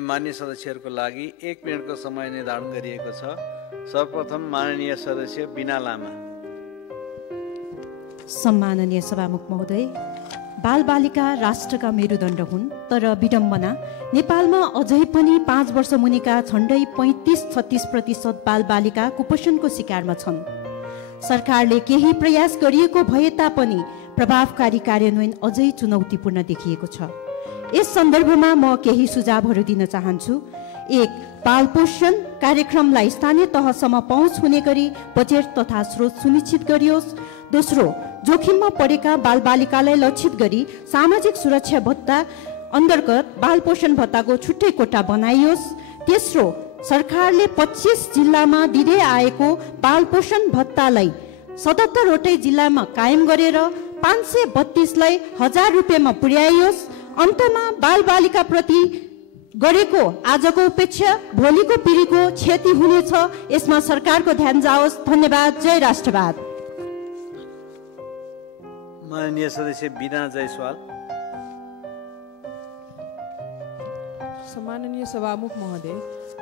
मान्य सदस्यहरूको लागि 1 मिनेटको समय निर्धारण गरिएको छ। सर्वप्रथम माननीय सदस्य बिना लामा। सम्माननीय सभामुख महोदय, बालबालिका राष्ट्रका मेरुदण्ड हुन्, तर विडम्बना नेपालमा अझै पनि 5 वर्ष मुनिका झण्डै 35-36% बालबालिका कुपोषणको शिकारमा छन्। सरकारले केही प्रयास गरिएको भए तापनि प्रभावकारी कार्यान्वयन अझै चुनौतीपूर्ण देखिएको छ। यस सन्दर्भमा म केही सुझावहरू दिन चाहन्छु। 1. बाल पोषण कार्यक्रमलाई स्थानीय तहसम्म पहुँच हुने गरी बजेट तथा स्रोत सुनिश्चित गरियोस्। दोस्रो, जोखिममा परेका बालबालिकालाई लक्षित गरी सामाजिक सुरक्षा भत्ता अन्तर्गत बाल पोषण भत्ताको छुट्टै कोटा बनाइयोस्। तेस्रो, सरकारले 25 जिल्लामा दिँदै आएको बाल पोषण भत्तालाई 77 वटै जिल्लामा कायम गरेर 532लाई 1000 रुपियाँमा पुर्याइयोस्। अन्तमा बालबालिका प्रति गरेको आजको उपेक्षा भोलिको पिँढीको क्षति हुनेछ, यसमा सरकारको ध्यान जाओस्। धन्यवाद। जय राष्ट्रवाद। माननीय सदस्य बिना जयसवाल। सम्माननीय सभामुख महोदय,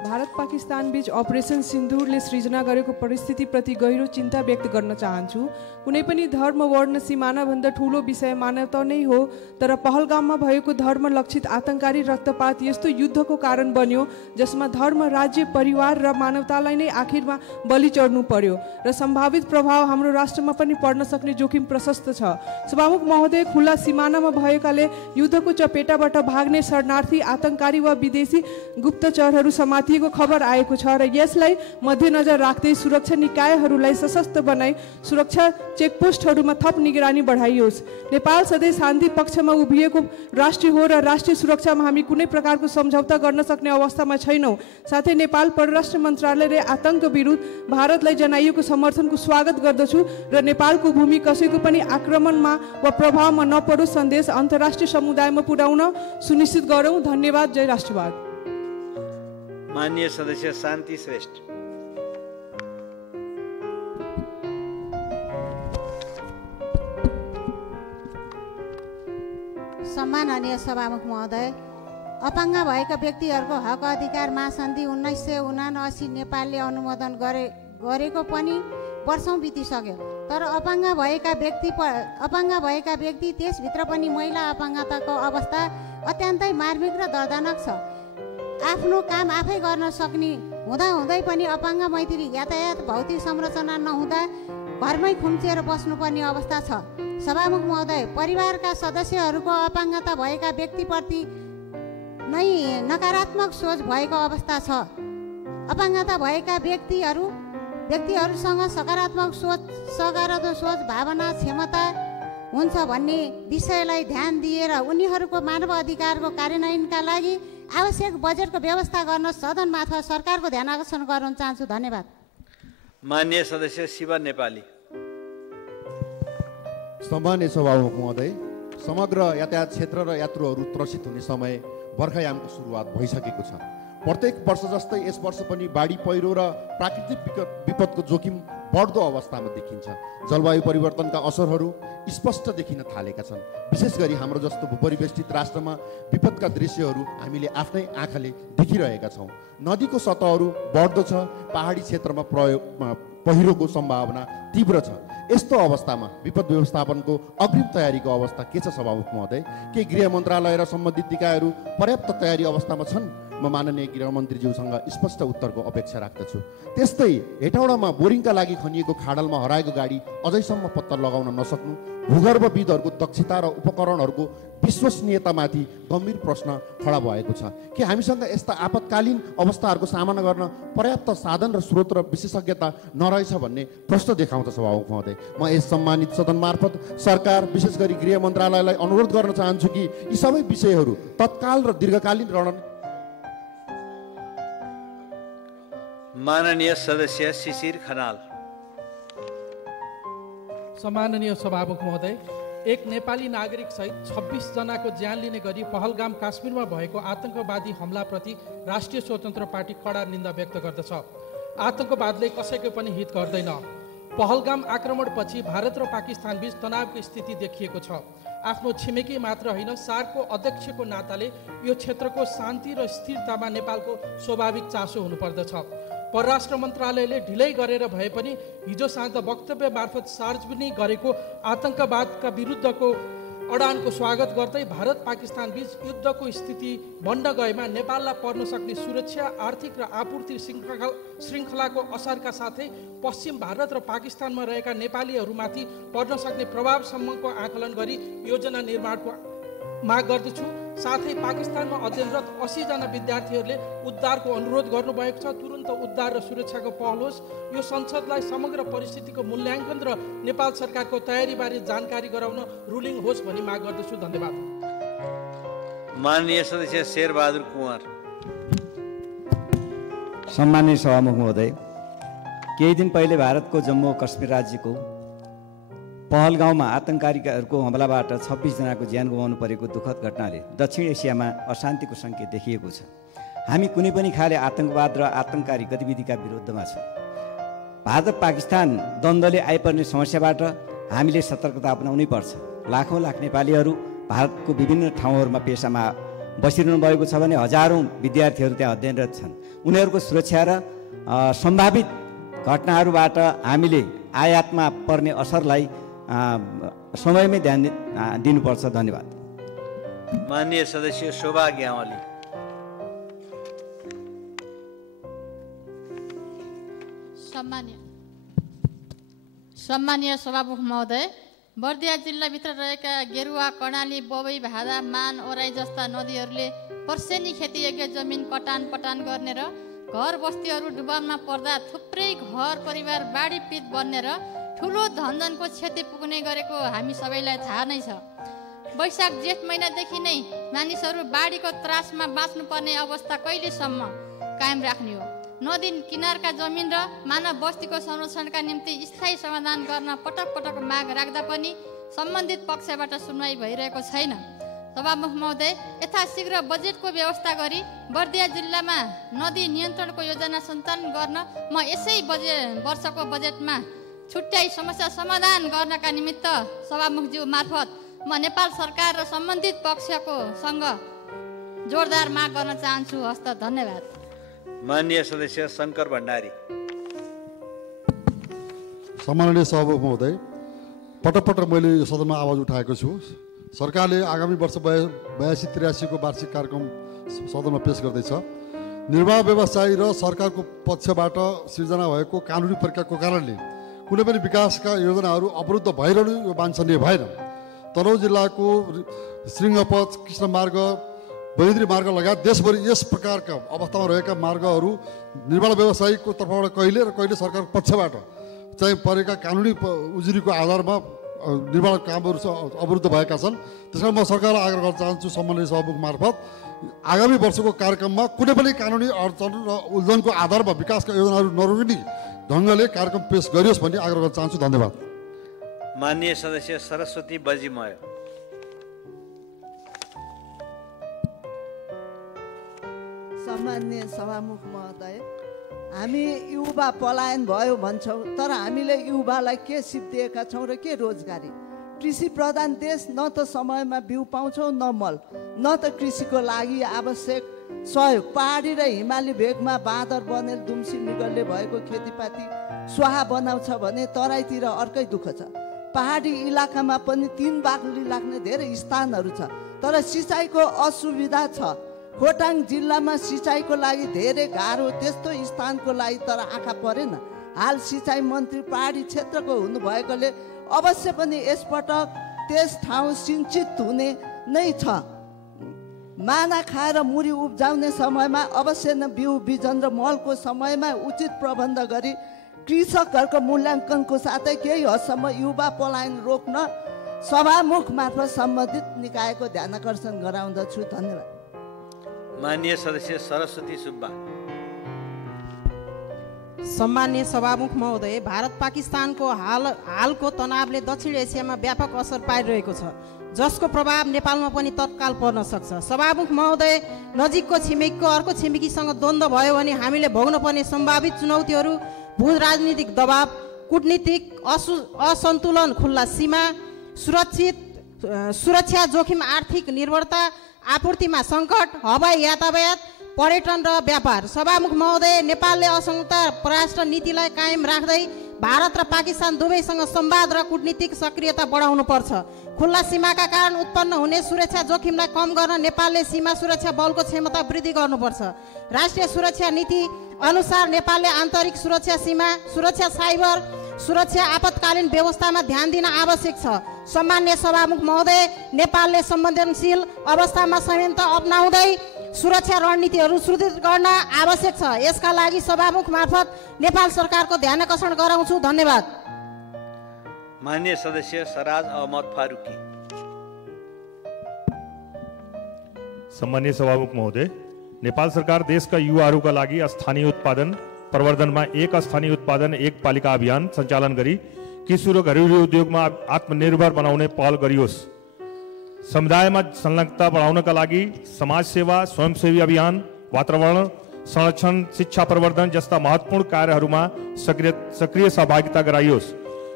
भारत पाकिस्तान बीच अपरेसन सिन्दुरले सृजना गरेको परिस्थितिप्रति गहिरो चिन्ता व्यक्त गर्न चाहन्छु। कुनै पनि धर्म, वर्ण, सिमानाभन्दा ठुलो विषय मानवता नै हो, तर पहलगाममा भएको धर्म लक्षित आतंककारी रक्तपात यस्तो युद्धको कारण बन्यो जसमा धर्म, राज्य, परिवार र मानवतालाई नै आखिरमा बलि चढ्नु पर्यो र सम्भावित प्रभाव हाम्रो राष्ट्रमा पनि पर्न सक्ने जोखिम प्रशस्त छ। सभामुख महोदय, खुला सिमानामा भएकाले युद्धको चपेटाबाट भाग्ने शरणार्थी, आतंककारी वा विदेशी गुप्तचरहरू समातिएको खबर आएको छ र यसलाई मध्यनजर राख्दै सुरक्षा निकायहरूलाई सशक्त बनाई सुरक्षा चेकपोस्टहरूमा थप निगरानी बढाइयोस्। नेपाल सधैँ शान्ति पक्षमा उभिएको राष्ट्र हो र राष्ट्रिय सुरक्षामा हामी कुनै प्रकारको सम्झौता गर्न सक्ने अवस्थामा छैनौँ। साथै नेपाल परराष्ट्र मन्त्रालयले आतंक विरुद्ध भारतलाई जनाइएको समर्थनको स्वागत गर्दछु र नेपालको भूमि कसैको पनि आक्रमणमा वा प्रभावमा नपरोस् सन्देश अन्तर्राष्ट्रिय समुदायमा पुर्याउन सुनिश्चित गरौँ। धन्यवाद। जय राष्ट्रवाद। माननीय सदस्य शान्ति श्रेष्ठ। सम्माननीय सभामुख महोदय, अपाङ्ग भएका व्यक्तिहरूको हक अधिकार महासन्धि 1979 नेपालले अनुमोदन गरेको पनि वर्षौँ बितिसक्यो, तर अपाङ्ग भएका व्यक्ति त्यसभित्र पनि महिला अपाङ्गताको अवस्था अत्यन्तै मार्मिक र दर्दनाक छ। आफ्नो काम आफै गर्न सक्ने हुँदाहुँदै पनि अपाङ्ग मैत्री यातायात भौतिक संरचना नहुँदा घरमै खुम्चिएर बस्नुपर्ने अवस्था छ। सभामुख महोदय, परिवारका सदस्यहरूको अपाङ्गता भएका व्यक्तिप्रति नै नकारात्मक सोच भएको अवस्था छ। अपाङ्गता भएका व्यक्तिहरूसँग सकारात्मक सोच, भावना, क्षमता हुन्छ भन्ने विषयलाई ध्यान दिएर उनीहरूको मानव अधिकारको कार्यान्वयनका लागि आवश्यक बजेटको व्यवस्था गर्न सदनमा अथवा सरकारको ध्यान आकर्षण गर्न चाहन्छु। धन्यवाद। माननीय सदस्य शिव नेपाली। सम्माननीय सभामुख महोदय, समग्र यातायात क्षेत्र र यात्रुहरू त्रसित हुने समय बर्खायामको सुरुवात भइसकेको छ। प्रत्येक वर्ष जस्तै यस वर्ष पनि बाढी, पहिरो र प्राकृतिक विपदको जोखिम बढ्दो अवस्थामा देखिन्छ। जलवायु परिवर्तनका असरहरू स्पष्ट देखिन थालेका छन्। विशेष गरी हाम्रो जस्तो भूपरिवेष्टित राष्ट्रमा विपदका दृश्यहरू हामीले आफ्नै आँखाले देखिरहेका छौँ। नदीको सतहहरू बढ्दो छ, पहाडी क्षेत्रमा पहिरोको सम्भावना तीव्र छ। यस्तो अवस्थामा विपद व्यवस्थापनको अग्रिम तयारीको अवस्था के छ सभामुख महोदय? के गृह मन्त्रालय र सम्बन्धित निकायहरू पर्याप्त तयारी अवस्थामा छन्? म माननीय गृहमन्त्रीज्यूसँग स्पष्ट उत्तरको अपेक्षा राख्दछु। त्यस्तै हेटौडामा बोरिङका लागि खनिएको खाडलमा हराएको गाडी अझैसम्म पत्ता लगाउन नसक्नु, भूगर्भविदहरूको दक्षता र उपकरणहरूको विश्वसनीयतामाथि गम्भीर प्रश्न खडा भएको छ। के हामीसँग यस्ता आपतकालीन अवस्थाहरूको सामना गर्न पर्याप्त साधन र स्रोत र विशेषज्ञता नरहेछ भन्ने प्रश्न देखाउँछ सभामुख महोदय। म यस सम्मानित सदन मार्फत सरकार, विशेष गरी गृह मन्त्रालयलाई अनुरोध गर्न चाहन्छु कि यी सबै विषयहरू तत्काल र दीर्घकालीन रणनीति। माननीय सदस्य शिशिर खनाल। सम्माननीय सभामुख महोदय, एक नेपाली नागरिक सहित 26 जनाको ज्यान लिने गरी पहलगाम काश्मीरमा भएको आतंकवादी हमलाप्रति राष्ट्रिय स्वतन्त्र पार्टी कडा निन्दा व्यक्त गर्दछ। आतंकवादले कसैको पनि हित गर्दैन। पहलगाम आक्रमणपछि भारत र पाकिस्तान बीच तनावको स्थिति देखिएको छ। आफ्नो छिमेकी मात्र होइन सार्कको अध्यक्षको नाताले यो क्षेत्रको शान्ति र स्थिरतामा नेपालको स्वाभाविक चासो हुनुपर्दछ। परराष्ट्र मन्त्रालयले ढिलै गरेर भए पनि हिजो साँझ वक्तव्य मार्फत सार्वजनिक गरेको आतंकवादका विरुद्धको अडानको स्वागत गर्दै भारत पाकिस्तान बीच युद्धको स्थिति बन्न गएमा नेपाललाई पर्न सक्ने सुरक्षा, आर्थिक र आपूर्ति श्रृङ्खलाको असरका साथै पश्चिम भारत र पाकिस्तानमा रहेका नेपालीहरूमाथि पर्न सक्ने प्रभावसम्मको आकलन गरी योजना निर्माणको माग गर्दछु। साथै पाकिस्तानमा अध्ययनरत 80 जना विद्यार्थीहरूले उद्धारको अनुरोध गर्नुभएको छ। तुरन्त उद्धार र सुरक्षाको पहल होस्। यो संसदलाई समग्र परिस्थितिको मूल्याङ्कन र नेपाल सरकारको तयारीबारे जानकारी गराउन रुलिङ होस् भनी माग गर्दछु। धन्यवाद। माननीय सदस्य शेरबहादुर कुँवर। सम्माननीय सभामुख महोदय, केही दिन पहिले भारतको जम्मू कश्मीर राज्यको पहलगाउँमा आतङ्ककारीहरूको हमलाबाट 26 जनाको ज्यान गुमाउनु परेको दुःखद घटनाले दक्षिण एसियामा अशान्तिको सङ्केत देखिएको छ। हामी कुनै पनि खाले आतङ्कवाद र आतङ्ककारी गतिविधिका विरुद्धमा छौँ। भारत पाकिस्तान द्वन्द्वले आइपर्ने समस्याबाट हामीले सतर्कता अपनाउनै पर्छ। लाखौँ लाख नेपालीहरू भारतको विभिन्न ठाउँहरूमा पेसामा बसिरहनु भएको छ भने हजारौँ विद्यार्थीहरू त्यहाँ अध्ययनरत छन्। उनीहरूको सुरक्षा र सम्भावित घटनाहरूबाट हामीले आयातमा पर्ने असरलाई समयमै ध्यान दिनुपर्छ। धन्यवाद। माननीय सदस्य शोभा ग्यावाली। सम्मानीय सभामुख महोदय, बर्दिया जिल्लाभित्र रहेका गेरुवा, कर्णाली, बबई, भादा, मान, ओराई जस्ता नदीहरूले पर्सेनी खेतीयोग्य जमिन कटान गर्ने र घर बस्तीहरू डुबानमा पर्दा थुप्रै घर परिवार बाढी पीडित बन्ने र ठुलो धनजनको क्षति पुग्ने गरेको हामी सबैलाई थाहा नै छ। वैशाख जेठ महिनादेखि नै मानिसहरू बाढीको त्रासमा बाँच्नुपर्ने अवस्था कहिलेसम्म कायम राख्ने हो? नदी किनारका जमिन र मानव बस्तीको संरक्षणका निम्ति स्थायी समाधान गर्न पटक पटक माग राख्दा पनि सम्बन्धित पक्षबाट सुनवाई भइरहेको छैन। सभामुख महोदय, यथाशीघ्र बजेटको व्यवस्था गरी बर्दिया जिल्लामा नदी नियन्त्रणको योजना सञ्चालन गर्न म यसै वर्षको बजेटमा छुट्याई समस्या समाधान गर्नका निमित्त सभामुखज्यू मार्फत म नेपाल सरकार र सम्बन्धित पक्षको सँग जोरदार माग गर्न चाहन्छु। हस्त। धन्यवाद। माननीय सदस्य शङ्कर भण्डारी। सम्माननीय सभामुख महोदय, पटक पटक मैले यो सदनमा आवाज उठाएको छु। सरकारले आगामी वर्ष 82-83 को वार्षिक कार्यक्रम सदनमा पेश गर्दैछ। निर्वाह व्यवसायी र सरकारको पक्षबाट सिर्जना भएको कानुनी प्रक्रियाको कारणले कुनै पनि विकासका योजनाहरू अवरुद्ध भइरहनु यो वाञ्छनीय भएन। तनहुँ जिल्लाको श्रृङ्गपथ, कृष्ण मार्ग, बैन्द्री मार्ग लगायत देशभरि यस प्रकारका अवस्थामा रहेका मार्गहरू निर्माण व्यवसायीको तर्फबाट कहिले र कहिले सरकारको पक्षबाट चाहिँ परेका कानुनी उजुरीको आधारमा निर्माण कामहरू अवरुद्ध भएका छन्। त्यसकारण म सरकारलाई आग्रह गर्न चाहन्छु सम्माननीय सभामुख मार्फत आगामी वर्षको कार्यक्रममा कुनै पनि कानुनी अडचन र उल्झनको आधारमा विकासका योजनाहरू नरोकिने ढङ्गले कार्यक्रम पेश गरियोस् भन्ने आग्रह गर्न चाहन्छु। धन्यवाद। माननीय सदस्य सरस्वती बजिमय। सम्माननीय सभामुख महोदय, हामी युवा पलायन भयो भन्छौँ, तर हामीले युवालाई के सिप दिएका छौँ र के रोजगारी? कृषि प्रधान देश, न त समयमा बिउ पाउँछौँ न मल, न त कृषिको लागि आवश्यक सहयोग। पहाडी र हिमाली भेगमा बाँदर बनेर दुम्सी मृगले भएको खेतीपाती स्वाहा बनाउँछ भने तराईतिर अर्कै दुःख छ। पहाडी इलाकामा पनि 3 बागली लाग्ने धेरै स्थानहरू छ, तर सिँचाइको असुविधा छ। खोटाङ जिल्लामा सिँचाइको लागि धेरै गाह्रो, त्यस्तो स्थानको लागि तर आँखा परेन। हाल सिँचाइ मन्त्री पहाडी क्षेत्रको हुनुभएकोले अवश्य पनि यसपटक त्यस ठाउँ सिंचित हुने नै छ। माना खाएर मुरी उब्जाउने समयमा अवश्य नै बिउ बिजन र मलको समयमा उचित प्रबन्ध गरी कृषकहरूको मूल्याङ्कनको साथै केही हदसम्म युवा पलायन रोक्न सभामुख मार्फत सम्बन्धित निकायको ध्यानाकर्षण गराउँदछु। धन्यवाद। माननीय सदस्य सरस्वती सुब्बा। सम्माननीय सभामुख महोदय, भारत पाकिस्तानको हालको तनावले दक्षिण एसियामा व्यापक असर पारिरहेको छ, जसको प्रभाव नेपालमा पनि तत्काल पर्न सक्छ। सभामुख महोदय, नजिकको छिमेकीको अर्को छिमेकीसँग द्वन्द्व भयो भने हामीले भोग्नुपर्ने सम्भावित चुनौतीहरू भू राजनीतिक दबाव, कूटनीतिक असन्तुलन, खुल्ला सीमा, सुरक्षित सुरक्षा जोखिम, आर्थिक निर्भरता, आपूर्तिमा सङ्कट, हवाई यातायात, पर्यटन र व्यापार। सभामुख महोदय, नेपालले असंयुक्त परराष्ट्र नीतिलाई कायम राख्दै भारत र पाकिस्तान दुवैसँग संवाद र कूटनीतिक सक्रियता बढाउनुपर्छ। खुल्ला सीमाका कारण उत्पन्न हुने सुरक्षा जोखिमलाई कम गर्न नेपालले सीमा सुरक्षा बलको क्षमता वृद्धि गर्नुपर्छ। राष्ट्रिय सुरक्षा नीति अनुसार नेपालले आन्तरिक सुरक्षा, सीमा सुरक्षा, साइबर सुरक्षा, आपतकालीन व्यवस्थामा ध्यान दिन आवश्यक छ। सम्मान्य सभामुख महोदय, नेपालले संवेदनशील अवस्थामा संयन्त्र अपनाउँदै सुरक्षा रणनीतिहरू सुदृढ गर्न आवश्यक छ। यसका लागि सभामुख मार्फत नेपाल सरकारको ध्यानाकर्षण गराउँछु। धन्यवाद। माननीय सदस्य सराज अहमद फारूकी। सम्मान्य सभामुख महोदय, नेपाल सरकार देशका युवाहरूका लागि स्थानीय उत्पादन प्रवर्धनमा एक स्थानीय उत्पादन एक पालिका अभियान सञ्चालन गरी कृषि र घरेलु उद्योगमा आत्मनिर्भर बनाउने पहल गरियोस्। समुदायमा संलग्नता बढाउनका लागि समाजसेवा, स्वयंसेवी अभियान, वातावरण संरक्षण, शिक्षा प्रवर्धन जस्ता महत्त्वपूर्ण कार्यहरूमा सक्रिय सहभागिता गराइयोस्।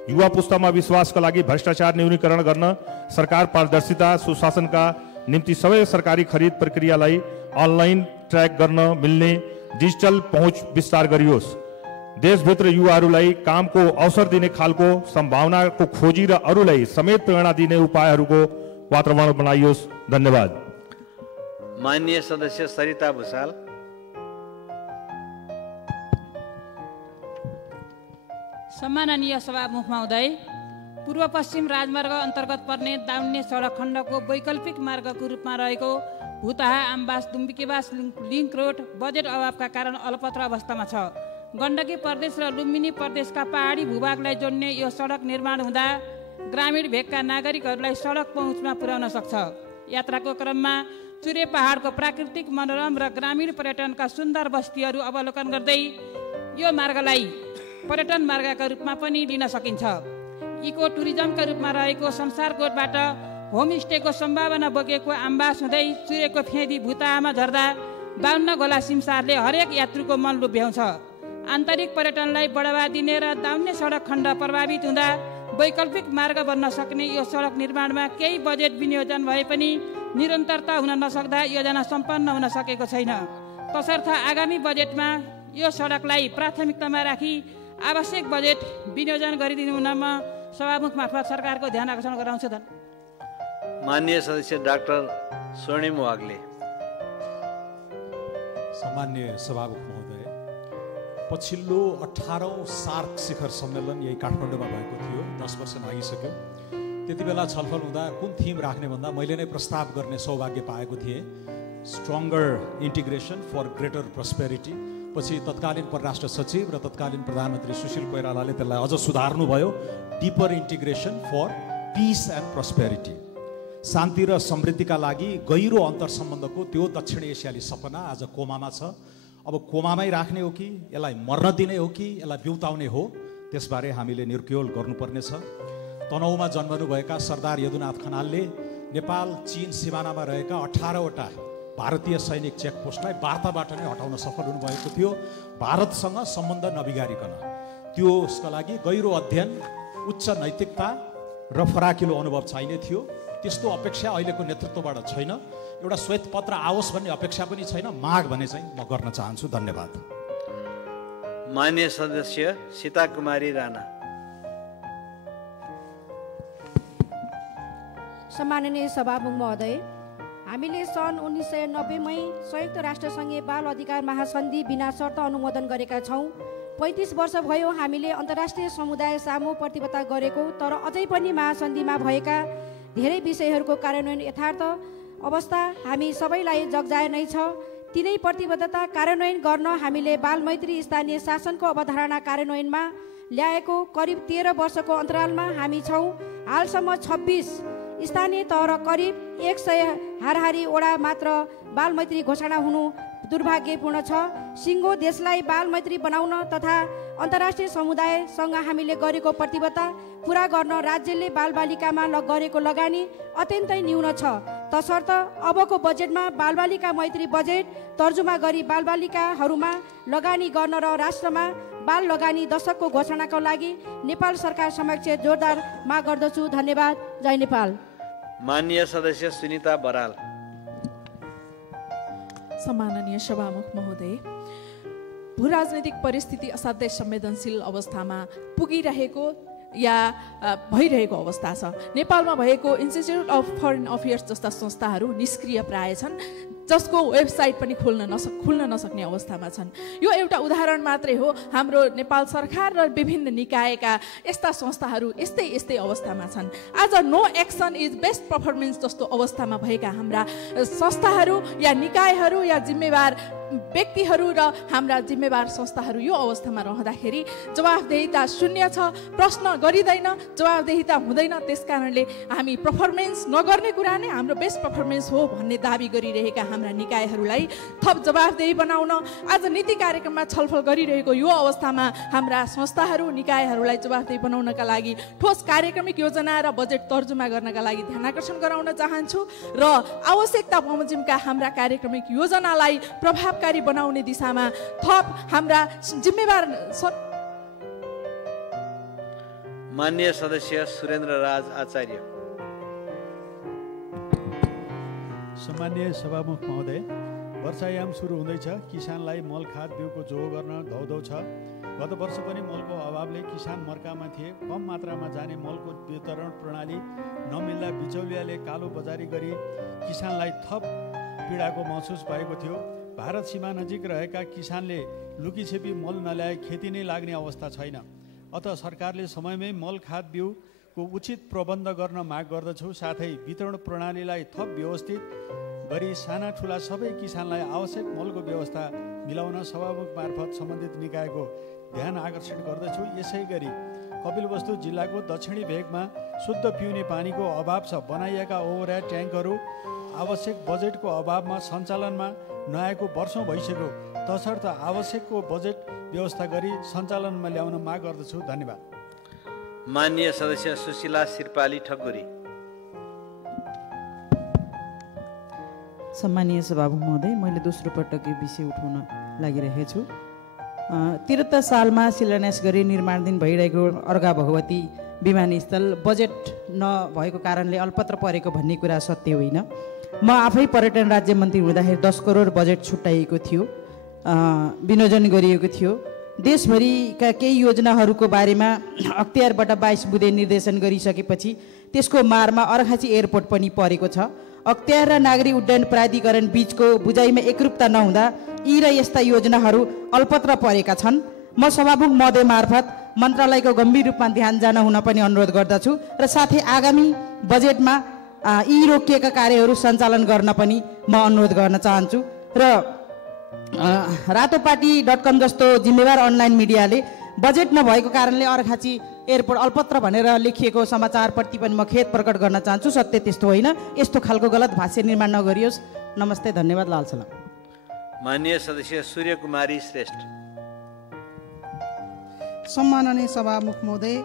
युवा पुस्तामा विश्वासका लागि भ्रष्टाचार न्यूनीकरण गर्न सरकार पारदर्शिता सुशासनका निम्ति सबै सरकारी खरिद प्रक्रियालाई अनलाइन ट्र्याक गर्न मिल्ने डिजिटल पहुँच विस्तार गरियोस्। देशभित्र युवाहरूलाई कामको अवसर दिने खालको सम्भावनाको खोजी र अरूलाई समेत प्रेरणा दिने उपायहरूको वातावरण बनाइयोस्। धन्यवाद। माननीय सदस्य सरिता भुसाल। सम्माननीय सभामुख महोदय, पूर्व पश्चिम राजमार्ग अन्तर्गत पर्ने दाउन्ने सडक खण्डको वैकल्पिक मार्गको रूपमा रहेको भुताहा आम्बास दुम्बिकेवास लिङ्क रोड बजेट अभावका कारण अलपत्र अवस्थामा छ। गण्डकी प्रदेश र लुम्बिनी प्रदेशका पहाडी भूभागलाई जोड्ने यो सडक निर्माण हुँदा ग्रामीण भेगका नागरिकहरूलाई सडक पहुँचमा पुर्याउन सक्छ। यात्राको क्रममा चुरे पहाडको प्राकृतिक मनोरम र ग्रामीण पर्यटनका सुन्दर बस्तीहरू अवलोकन गर्दै यो मार्गलाई पर्यटन मार्गका रूपमा पनि लिन सकिन्छ। इको टुरिज्मका रूपमा रहेको संसारकोटबाट होमस्टेको सम्भावना बोकेको आम्बास हुँदै चुरेको फेदी भुताहामा झर्दा 52 गोला सिमसारले हरेक यात्रुको मन लुभ्याउँछ। आन्तरिक पर्यटनलाई बढावा दिने र दाउन्ने सडक खण्ड प्रभावित हुँदा वैकल्पिक मार्ग बन्न सक्ने यो सडक निर्माणमा केही बजेट विनियोजन भए पनि निरन्तरता हुन नसक्दा योजना सम्पन्न हुन सकेको छैन। तसर्थ आगामी बजेटमा यो सडकलाई प्राथमिकतामा राखी आवश्यक बजेट विनियोजन गरिदिनु हुन म सभामुख मार्फत सरकारको ध्यान आकर्षण गराउँछु। माननीय सदस्य डाक्टर स्वर्णिम वाग्ले। सम्मान्य सभामुख महोदय, पछिल्लो 18औं सार्क शिखर सम्मेलन यही काठमाडौँमा भएको थियो। 10 वर्ष नागिसक्यो। त्यति बेला छलफल हुँदा कुन थिम राख्ने भन्दा मैले नै प्रस्ताव गर्ने सौभाग्य पाएको थिएँ, stronger integration for greater prosperity. पछि तत्कालीन परराष्ट्र सचिव र तत्कालीन प्रधानमन्त्री सुशील कोइरालाले त्यसलाई अझ सुधार्नुभयो, deeper integration for peace and prosperity. शान्ति र समृद्धिका लागि गहिरो अन्तर सम्बन्धको त्यो दक्षिण एसियाली सपना आज कोमामा छ। अब कोमामै राख्ने हो कि यसलाई मर्न दिने हो कि यसलाई बिउताउने हो, त्यसबारे हामीले निर्क्योल गर्नुपर्नेछ। तनहुमा जन्मनुभएका सरदार यदुनाथ खनालले नेपाल चीन सिमानामा रहेका 18वटा भारतीय सैनिक चेकपोस्टलाई वार्ताबाट नै हटाउन सफल हुनुभएको थियो, भारतसँग सम्बन्ध नबिगारिकन। त्यसका लागि गहिरो अध्ययन, उच्च नैतिकता र फराकिलो अनुभव चाहिने थियो। त्यस्तो अपेक्षा अहिलेको नेतृत्वबाट छैन। एउटा श्वेत पत्र आओस् भन्ने अपेक्षा पनि छैन, माग भने चाहिँ म गर्न चाहन्छु। धन्यवाद। माननीय सदस्य सीता कुमारी राणा। सम्माननीय सभामुख महोदय, हामीले सन् 1990 मै संयुक्त राष्ट्रसङ्घीय बाल अधिकार महासन्धि बिना शर्त अनुमोदन गरेका छौँ। 35 वर्ष भयो हामीले अन्तर्राष्ट्रिय समुदाय सामु प्रतिबद्धता गरेको, तर अझै पनि महासन्धिमा भएका धेरै विषयहरूको कार्यान्वयन यथार्थ अवस्था हामी सबैलाई जगजाय नै छ। तिनै प्रतिबद्धता कार्यान्वयन गर्न हामीले बालमैत्री स्थानीय शासनको अवधारणा कार्यान्वयनमा ल्याएको करिब 13 वर्षको अन्तरालमा हामी छौँ। हालसम्म 26 स्थानीय तह र करिब 100 हाराहारी वडा मात्र बालमैत्री घोषणा हुनु दुर्भाग्यपूर्ण छ। सिङ्गो देशलाई बालमैत्री बनाउन तथा अन्तर्राष्ट्रिय समुदायसँग हामीले गरेको प्रतिबद्धता पुरा गर्न राज्यले बालबालिकामा गरेको लगानी अत्यन्तै न्यून छ। तसर्थ अबको बजेटमा बालबालिका मैत्री बजेट तर्जुमा गरी बालबालिकाहरूमा लगानी गर्न र राष्ट्रमा बाल लगानी दशकको घोषणाको लागि नेपाल सरकार समक्ष जोरदार माग गर्दछु। धन्यवाद। जय नेपाल। माननीय सदस्य सुनिता बराल। सम्माननीय सभामुख महोदय, भू-राजनैतिक परिस्थिति असाध्यै संवेदनशील अवस्थामा पुगिरहेको या भइरहेको अवस्था छ। नेपालमा भएको इन्स्टिट्युट अफ फरेन अफेयर्स जस्ता संस्थाहरू निष्क्रिय प्राय छन्, जसको वेबसाइट पनि खुल्न नसक्ने अवस्थामा छन्। यो एउटा उदाहरण मात्रै हो। हाम्रो नेपाल सरकार र विभिन्न निकायका यस्ता संस्थाहरू यस्तै अवस्थामा छन्। आज no action is best performance जस्तो अवस्थामा भएका हाम्रा संस्थाहरू या निकायहरू या जिम्मेवार व्यक्तिहरू र हाम्रा जिम्मेवार संस्थाहरू यो अवस्थामा रहँदाखेरि जवाफदेहिता शून्य छ, प्रश्न गरिँदैन, जवाफदेहिता हुँदैन। त्यसकारणले हामी पर्फर्मेन्स नगर्ने कुरा नै हाम्रो बेस्ट पर्फर्मेन्स हो भन्ने दाबी गरिरहेका हाम्रा निकायहरूलाई थप जवाफदेही बनाउन आज नीति कार्यक्रममा छलफल गरिरहेको यो अवस्थामा हाम्रा संस्थाहरू निकायहरूलाई जवाफदेही बनाउनका लागि ठोस कार्यक्रमिक योजना र बजेट तर्जुमा गर्नका लागि ध्यानाकर्षण गराउन चाहन्छु र आवश्यकता बमोजिमका हाम्रा कार्यक्रमिक योजनालाई प्रभावकारी बनाउने दिशामा थप हाम्रा जिम्मेवार माननीय सदस्य सुरेन्द्र राज आचार्य। सम्माननीय सभामुख महोदय, वर्षायाम सुरु हुँदैछ। किसानलाई मल खाद बिउको जोहो गर्न धौधौ छ। गत वर्ष पनि मलको अभावले किसान मर्कामा थिए। कम मात्रामा जाने मलको वितरण प्रणाली नमिल्दा बिचौलियाले कालो बजारी गरी किसानलाई थप पीडाको महसुस भएको थियो। भारत सीमा नजिक रहेका किसानले लुकीछेपी मल नल्याए खेती नै लाग्ने अवस्था छैन। अत सरकारले समयमै मल खाद बिउको उचित प्रबन्ध गर्न माग गर्दछु। साथै वितरण प्रणालीलाई थप व्यवस्थित गरी साना ठुला सबै किसानलाई आवश्यक मलको व्यवस्था मिलाउन सभामुख मार्फत सम्बन्धित निकायको ध्यान आकर्षण गर्दछु। यसै गरी कपिलवस्तु जिल्लाको दक्षिणी भेगमा शुद्ध पिउने पानीको अभाव छ। बनाइएका ओभरहेड ट्याङ्कहरू आवश्यक बजेटको अभावमा सञ्चालनमा नआएको वर्षौँ भइसक्यो। तसर्थ आवश्यकको बजेट व्यवस्था गरी सञ्चालनमा ल्याउन माग गर्दछु। धन्यवाद। माननीय सदस्य सुशीला सिरपाली ठकुरी। सम्मानीय सभामुख महोदय, मैले दोस्रो पटक यो विषय उठाउन लागिरहेको छु। 73 सालमा शिलान्यास गरी निर्माणाधीन भइरहेको अर्घा भगवती विमानस्थल बजेट नभएको कारणले अल्पत्र परेको भन्ने कुरा सत्य होइन। म आफै पर्यटन राज्य मन्त्री हुँदाखेरि 10 करोड बजेट छुट्याइएको थियो, विनियोजन गरिएको थियो। देशभरिका केही योजनाहरूको बारेमा अख्तियारबाट 22 बुँदे निर्देशन गरिसकेपछि त्यसको मारमा अर्घाची एयरपोर्ट पनि परेको छ। अख्तियार र नागरिक उड्डयन प्राधिकरण बीचको बुझाइमा एकरूपता नहुँदा यी र यस्ता योजनाहरू अल्पत्र परेका छन्। म सभामुख महोदय मार्फत मन्त्रालयको गम्भीर रूपमा ध्यान जान हुन पनि अनुरोध गर्दछु र साथै आगामी बजेटमा यी रोकिएका कार्यहरू सञ्चालन गर्न पनि म अनुरोध गर्न चाहन्छु। र रातोपाटी.com जस्तो जिम्मेवार अनलाइन मिडियाले बजेट नभएको कारणले अर्घाची एयरपोर्ट अल्पत्र भनेर लेखिएको समाचारप्रति पनि म खेद प्रकट गर्न चाहन्छु। सत्य त्यस्तो होइन। यस्तो खालको गलत भाष्य निर्माण नगरियोस्। नमस्ते, धन्यवाद, लाल सलाम। माननीय सदस्य सूर्यकुमारी श्रेष्ठ। सम्माननीय सभामुख महोदय,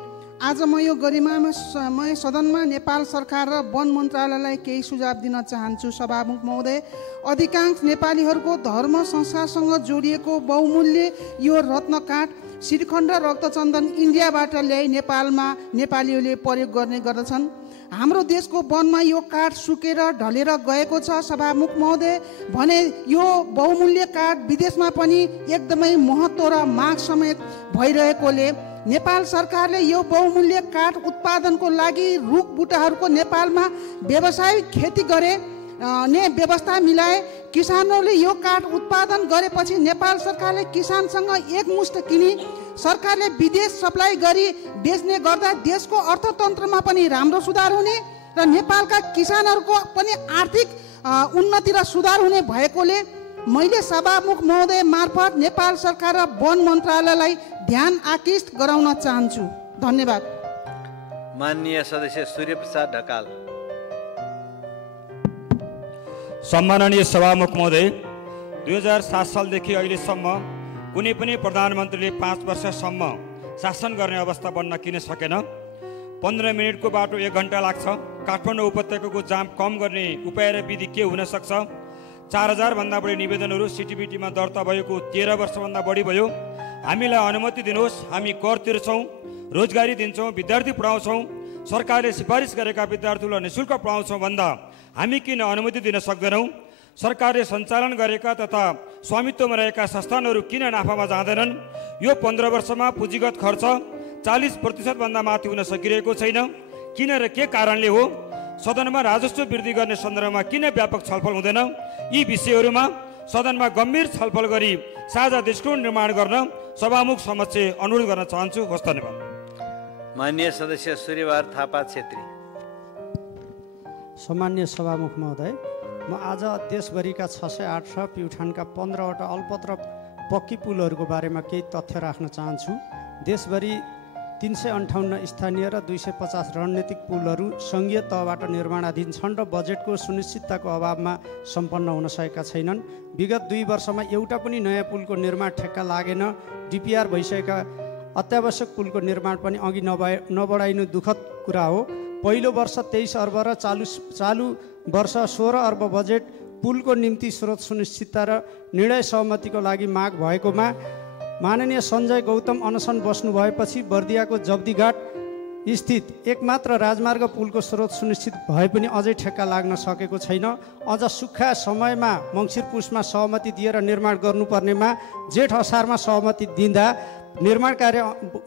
आज म यो गरिमामय सदनमा नेपाल सरकार र वन मन्त्रालयलाई केही सुझाव दिन चाहन्छु। सभामुख महोदय, अधिकांश नेपालीहरूको धर्म संस्कारसँग जोडिएको बहुमूल्य यो रत्न काठ श्रीखण्ड र रक्तचन्दन इन्डियाबाट ल्याई नेपालमा नेपालीहरूले प्रयोग गर्ने गर्दछन्। हाम्रो देशको वनमा यो काठ सुकेर ढलेर गएको छ। सभामुख महोदय, भने यो बहुमूल्य काठ विदेशमा पनि एकदमै महत्त्व र माग समेत भइरहेकोले नेपाल सरकारले यो बहुमूल्य काठ उत्पादनको लागि रुख बुट्टाहरूको नेपालमा व्यावसायिक खेती गरे ने व्यवस्था मिलाए। किसानहरूले यो काठ उत्पादन गरेपछि नेपाल सरकारले किसानसँग एकमुष्ट किनी सरकारले विदेश सप्लाई गरी बेच्ने गर्दा देशको अर्थतन्त्रमा पनि राम्रो सुधार हुने र नेपालका किसानहरूको पनि आर्थिक उन्नति र सुधार हुने भएकोले मैले सभामुख महोदय मार्फत नेपाल सरकार र वन मन्त्रालयलाई ध्यान आकृष्ट गराउन चाहन्छु। धन्यवाद। माननीय सदस्य सूर्यप्रसाद ढकाल। सम्माननीय सभामुख महोदय, 2007 सालदेखि अहिलेसम्म कुनै पनि प्रधानमन्त्रीले 5 वर्षसम्म शासन गर्ने अवस्था बन्न किन सकेन? 15 मिनटको बाटो 1 घन्टा लाग्छ। काठमाडौँ उपत्यकाको जाम कम गर्ने उपाय र विधि के हुन सक्छ? 4000 भन्दा बढी निवेदनहरू सिटिबिटीमा दर्ता भएको 13 वर्षभन्दा बढी भयो। हामीलाई अनुमति दिनुहोस्। हामी कर तिर्छौँ, रोजगारी दिन्छौँ, विद्यार्थी पढाउँछौँ, सरकारले सिफारिस गरेका विद्यार्थीहरूलाई निःशुल्क पढाउँछौँ भन्दा हामी किन अनुमति दिन सक्दैनौँ? सरकारले सञ्चालन गरेका तथा स्वामित्वमा रहेका संस्थानहरू किन नाफामा जाँदैनन्? यो 15 वर्षमा पुँजीगत खर्च 40% भन्दा माथि हुन सकिरहेको छैन। किन र के कारणले हो? सदनमा राजस्व वृद्धि गर्ने सन्दर्भमा किन व्यापक छलफल हुँदैन? यी विषयहरूमा सदनमा गम्भीर छलफल गरी साझा दृष्टिकोण निर्माण गर्न सभामुख समक्ष अनुरोध गर्न चाहन्छु। हस्, धन्यवाद। माननीय सदस्य सूर्यबहादुर थापा छेत्री। सम्माननीय सभामुख महोदय, म आज देशभरिका 608 र प्युठानका 15वटा अल्पत्र पक्की पुलहरूको बारेमा केही तथ्य राख्न चाहन्छु। देशभरि 358 स्थानीय र 250 रणनीतिक पुलहरू सङ्घीय तहबाट निर्माणाधीन छन् र बजेटको सुनिश्चितताको अभावमा सम्पन्न हुन सकेका छैनन्। विगत 2 वर्षमा एउटा पनि नयाँ पुलको निर्माण ठेक्का लागेन। डिपिआर भइसकेका अत्यावश्यक पुलको निर्माण पनि अघि नबढाइनु दुःखद कुरा हो। पहिलो वर्ष 23 अर्ब र चालु वर्ष 16 अर्ब बजेट पुलको निम्ति स्रोत सुनिश्चितता र निर्णय सहमतिको लागि माग भएकोमा माननीय सञ्जय गौतम अनसन बस्नु भएपछि बर्दियाको जब्दीघाट स्थित एकमात्र राजमार्ग पुलको स्रोत सुनिश्चित भए पनि अझै ठेक्का लाग्न सकेको छैन। अझ सुक्खा समयमा मङ्सिर पुसमा सहमति दिएर निर्माण गर्नुपर्नेमा जेठ असारमा सहमति दिँदा निर्माण कार्य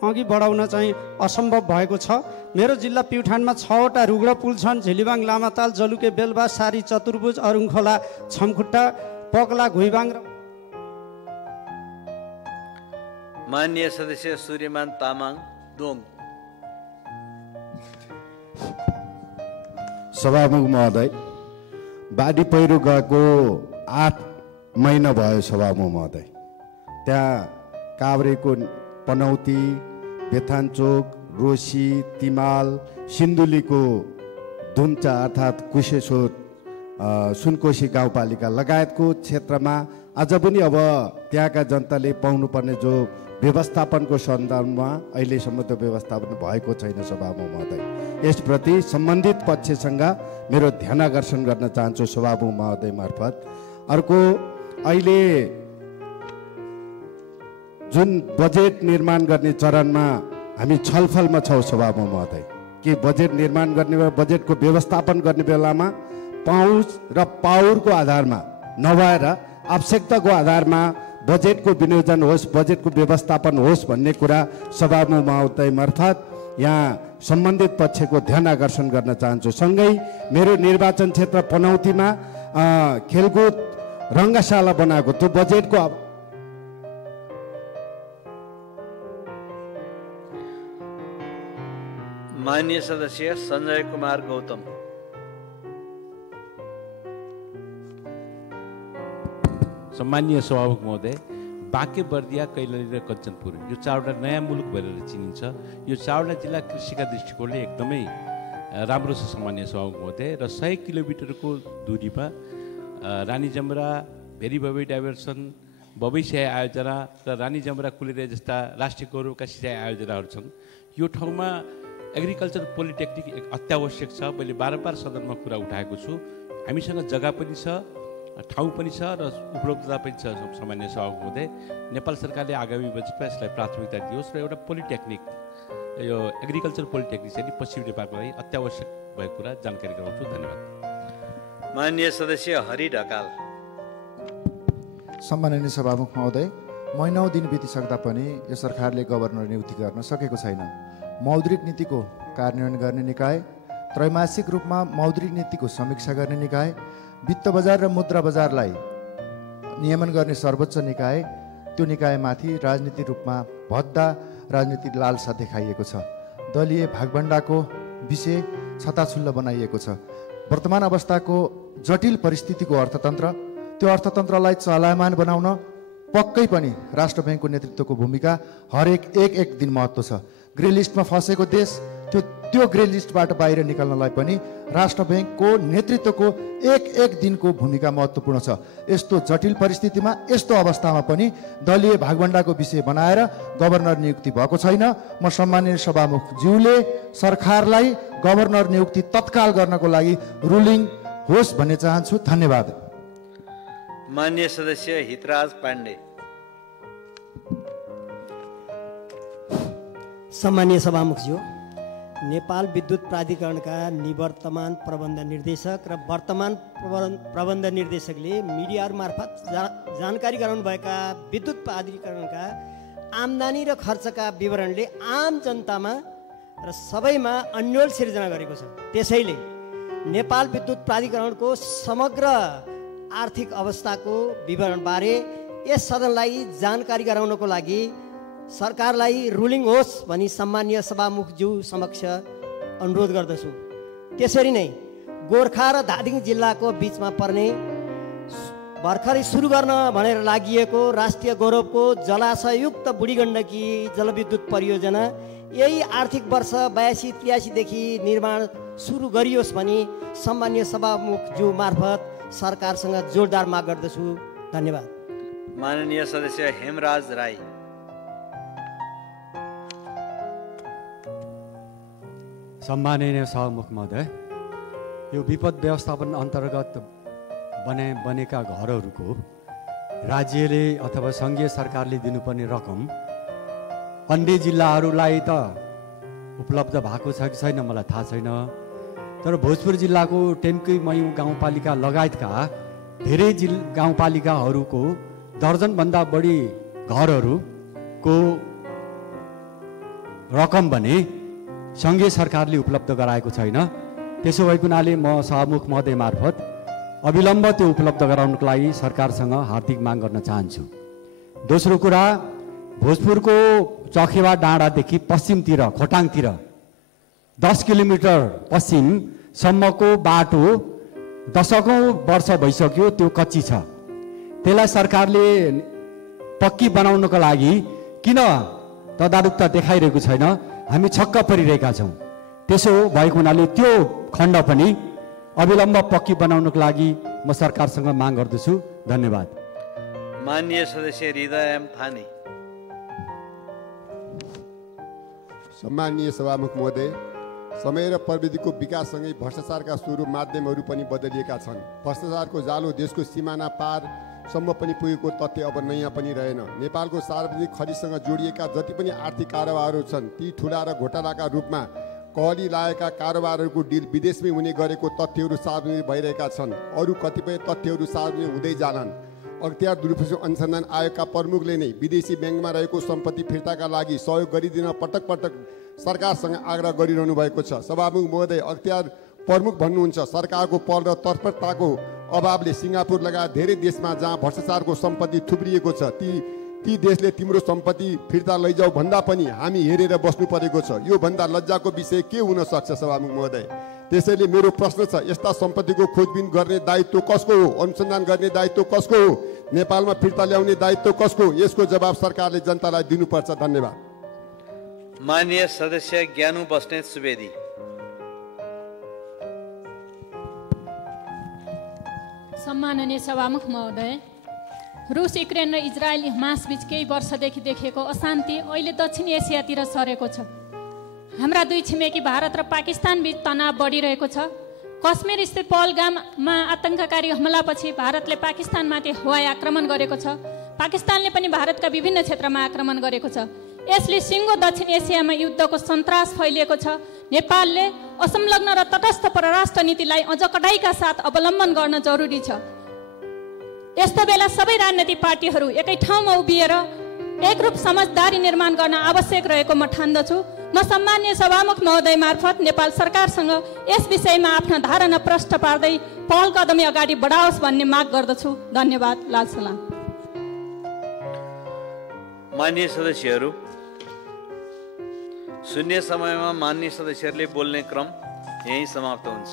अघि बढाउन चाहिँ असम्भव भएको छ। मेरो जिल्ला प्युठानमा 6वटा रुग्ण पुल छन्। झिलिबाङ, लामाताल, जलुके, बेलबा, सारी, चतुर्भुज, अरुङखोला, छमखुट्टा, पगला, घुइबाङ र माननीय सदस्य सूर्यमान तामाङ दोङ। सभामुख महोदय, बाढी पहिरो गएको 8 महिना भयो सभामुख महोदय। त्यहाँ काभ्रेको पनौती, बेथानचोक, रोसी, तिमाल, सिन्धुलीको धुम्चा अर्थात् कुशेश्वर, सुनकोशी गाउँपालिका लगायतको क्षेत्रमा अझ पनि अब त्यहाँका जनताले पाउनुपर्ने जो व्यवस्थापनको सन्दर्भमा अहिलेसम्म त्यो व्यवस्थापन भएको छैन सभामुख महोदय। यसप्रति सम्बन्धित पक्षसँग मेरो ध्यान आकर्षण गर्न चाहन्छु सभामुख महोदय मार्फत। अर्को, अहिले जुन बजेट निर्माण गर्ने चरणमा हामी छलफलमा छौँ सभामुख महोदय, कि बजेट निर्माण गर्ने बजेटको व्यवस्थापन गर्ने बेलामा पहुँच र पावरको आधारमा नभएर आवश्यकताको आधारमा बजेटको विनियोजन होस्, बजेटको व्यवस्थापन होस् भन्ने कुरा सभामुख महोदय मार्फत यहाँ सम्बन्धित पक्षको ध्यान आकर्षण गर्न चाहन्छु। सँगै मेरो निर्वाचन क्षेत्र पनौतीमा खेलकुद रङ्गशाला बनाएको त्यो बजेटको माननीय सदस्य सञ्जय कुमार गौतम। सम्मानीय सभामुख महोदय, बाँके, बर्दिया, कैलाली र कञ्चनपुर यो 4वटा नयाँ मुलुक भएर चिनिन्छ। यो 4वटा जिल्ला कृषिका दृष्टिकोणले एकदमै राम्रो छ सम्मानीय सभामुख महोदय। र 100 किलोमिटरको दूरीमा रानी जमरा, भेरी बबई डाइभर्सन, बबई सिँचाइ आयोजना र रानी जमरा कुलेरिया जस्ता राष्ट्रिय गौरवका सिँचाइ आयोजनाहरू छन्। यो ठाउँमा एग्रिकल्चर पोलिटेक्निक एक अत्यावश्यक छ। मैले बारम्बार सदनमा कुरा उठाएको छु। हामीसँग जग्गा पनि छ, ठाउँ पनि छ र उपलब्धता पनि छ सामान्य सभामुख महोदय। नेपाल सरकारले आगामी बजेटमा यसलाई प्राथमिकता दियोस् र एउटा पोलिटेक्निक, यो एग्रिकल्चर पोलिटेक्निक चाहिँ पश्चिम नेपालको लागि अत्यावश्यक भएको कुरा जानकारी गराउँछु। धन्यवाद। माननीय सदस्य हरि ढकाल। सम्माननीय सभामुख महोदय, महिनौँ दिन बितिसक्दा पनि यो सरकारले गभर्नर नियुक्ति गर्न सकेको छैन। मौद्रिक नीतिको कार्यान्वयन गर्ने निकाय, त्रैमासिक रूपमा मौद्रिक नीतिको समीक्षा गर्ने निकाय, वित्त बजार र मुद्रा बजारलाई नियमन गर्ने सर्वोच्च निकाय, त्यो निकायमाथि राजनीतिक रूपमा भद्दा राजनीतिक लालसा देखाइएको छ। दलीय भागभण्डाको विषय छताछुल्ल बनाइएको छ। वर्तमान अवस्थाको जटिल परिस्थितिको अर्थतन्त्र, त्यो अर्थतन्त्रलाई चलायमान बनाउन पक्कै पनि राष्ट्र ब्याङ्कको नेतृत्वको भूमिका हरेक एक दिन महत्त्व छ। ग्रे लिस्टमा फँसेको देश त्यो ग्रे लिस्टबाट बाहिर निकाल्नलाई पनि राष्ट्र ब्याङ्कको नेतृत्वको एक दिनको भूमिका महत्त्वपूर्ण छ। यस्तो जटिल परिस्थितिमा, यस्तो अवस्थामा पनि दलीय भागभण्डाको विषय बनाएर गभर्नर नियुक्ति भएको छैन। म सम्माननीय सभामुखज्यूले सरकारलाई गभर्नर नियुक्ति तत्काल गर्नको लागि रुलिङ होस् भन्ने चाहन्छु। धन्यवाद। माननीय सदस्य हितराज पाण्डे। सम्मानीय सभामुखज्यू, नेपाल विद्युत प्राधिकरणका निवर्तमान प्रबन्ध निर्देशक र वर्तमान प्रबन्ध निर्देशकले मिडियाहरू मार्फत जानकारी गराउनुभएका विद्युत प्राधिकरणका आम्दानी र खर्चका विवरणले आम जनतामा र सबैमा अन्यल सिर्जना गरेको छ। त्यसैले नेपाल विद्युत प्राधिकरणको समग्र आर्थिक अवस्थाको विवरणबारे यस सदनलाई जानकारी गराउनको लागि सरकारलाई रुलिङ होस् भनी सम्माननीय सभामुखज्यू समक्ष अनुरोध गर्दछु। त्यसरी नै गोर्खा र धादिङ जिल्लाको बिचमा पर्ने भर्खरै सुरु गर्न भनेर लागि राष्ट्रिय गौरवको जलाशययुक्त बुढीगण्डकी जलविद्युत परियोजना यही आर्थिक वर्ष 82-83 देखि निर्माण सुरु गरियोस् भनी सम्माननीय सभामुखज्यू मार्फत सरकारसँग जोरदार माग गर्दछु। धन्यवाद। माननीय सदस्य हेमराज राई। सम्माननीय सभामुख महोदय, यो विपद व्यवस्थापन अन्तर्गत बनेका घरहरूको राज्यले अथवा सङ्घीय सरकारले दिनुपर्ने रकम अन्य जिल्लाहरूलाई त उपलब्ध भएको छ कि छैन मलाई थाहा छैन, तर भोजपुर जिल्लाको टेम्की मयू गाउँपालिका लगायतका धेरै गाउँपालिकाहरूको दर्जनभन्दा बढी घरहरूको रकम भने सङ्घीय सरकारले उपलब्ध गराएको छैन। त्यसो भएको हुनाले म सभामुख महोदय मार्फत अविलम्ब त्यो उपलब्ध गराउनको लागि सरकारसँग हार्दिक माग गर्न चाहन्छु। दोस्रो कुरा, भोजपुरको चखेवा डाँडादेखि पश्चिमतिर खोटाङतिर 10 किलोमिटर पश्चिमसम्मको बाटो दशकौँ वर्ष भइसक्यो, त्यो कच्ची छ। त्यसलाई सरकारले पक्की बनाउनको लागि किन तदारुकता देखाइरहेको छैन, हामी छक्क परिरहेका छौँ। त्यसो भएको हुनाले त्यो खण्ड पनि अविलम्ब पक्की बनाउनको लागि म सरकारसँग माग गर्दछु। धन्यवाद। माननीय सदस्य हृदय एम थानी। सम्माननीय सभामुख महोदय, समय र प्रविधिको विकाससँगै भ्रष्टाचारका स्वरूप माध्यमहरू पनि बदलिएका छन्। भ्रष्टाचारको जालो देशको सिमाना पारसम्म पनि पुगेको तथ्य अब नयाँ पनि रहेन। नेपालको सार्वजनिक खरिदसँग जोडिएका जति पनि आर्थिक कारोबारहरू छन्, ती ठुला र घोटालाका रूपमा कहली लागेका कारोबारहरूको डिल विदेशमै हुने गरेको तथ्यहरू सार्वजनिक भइरहेका छन्। अरू कतिपय तथ्यहरू सार्वजनिक हुँदै जानन्। अख्तियार दुरुपयोग अनुसन्धान आयोगका प्रमुखले नै विदेशी ब्याङ्कमा रहेको सम्पत्ति फिर्ताका लागि सहयोग गरिदिन पटक पटक सरकारसँग आग्रह गरिरहनु भएको छ। सभामुख महोदय, अख्तियार प्रमुख भन्नुहुन्छ सरकारको पहल र तत्परताको अभावले सिङ्गापुर लगायत धेरै देशमा जहाँ भ्रष्टाचारको सम्पत्ति थुप्रिएको छ, ती देशले तिम्रो सम्पत्ति फिर्ता लैजाऊ भन्दा पनि हामी हेरेर बस्नु परेको छ। यो भन्दा लज्जाको विषय के हुन सक्छ सभामुख महोदय? त्यसैले मेरो प्रश्न छ, यस्ता सम्पत्तिको खोजबिन गर्ने दायित्व कसको हो? अनुसन्धान गर्ने दायित्व कसको हो? नेपालमा फिर्ता ल्याउने दायित्व कसको? यसको जवाब सरकारले जनतालाई दिनुपर्छ। धन्यवाद। माननीय सदस्य ज्ञानु बस्नेत सुवेदी। सम्माननीय सभामुख महोदय, रुस युक्रेन र इजरायल हमास बीच केही वर्षदेखि देखिएको अशान्ति अहिले दक्षिण एसियातिर सरेको छ। हाम्रा दुई छिमेकी भारत र पाकिस्तान बीच तनाव बढिरहेको छ। कश्मीर स्थित पहलगाममा आतंककारी हमलापछि भारतले पाकिस्तानमाथि हवाई आक्रमण गरेको छ। पाकिस्तानले पनि भारतका विभिन्न क्षेत्रमा आक्रमण गरेको छ। यसले सिङ्गो दक्षिण एसियामा युद्धको सन्तास फैलिएको छ। नेपालले असंलग्न र तटस्थ परराष्ट्र नीतिलाई अझ कडाइका साथ अवलम्बन गर्न जरुरी छ। यस्तो बेला सबै राजनैतिक पार्टीहरू एकै ठाउँमा उभिएर एकरूप समझदारी निर्माण गर्न आवश्यक रहेको म ठान्दछु। म सम्माननीय सभामुख महोदय मार्फत नेपाल सरकारसँग यस विषयमा आफ्ना धारणा प्रष्ट पार्दै पहल कदमी अगाडि बढाओस् भन्ने माग गर्दछु। धन्यवाद। लाल सलाम। माननीय सदस्यहरू, शून्य समयमा माननीय सदस्यहरूले बोल्ने क्रम यही समाप्त हुन्छ।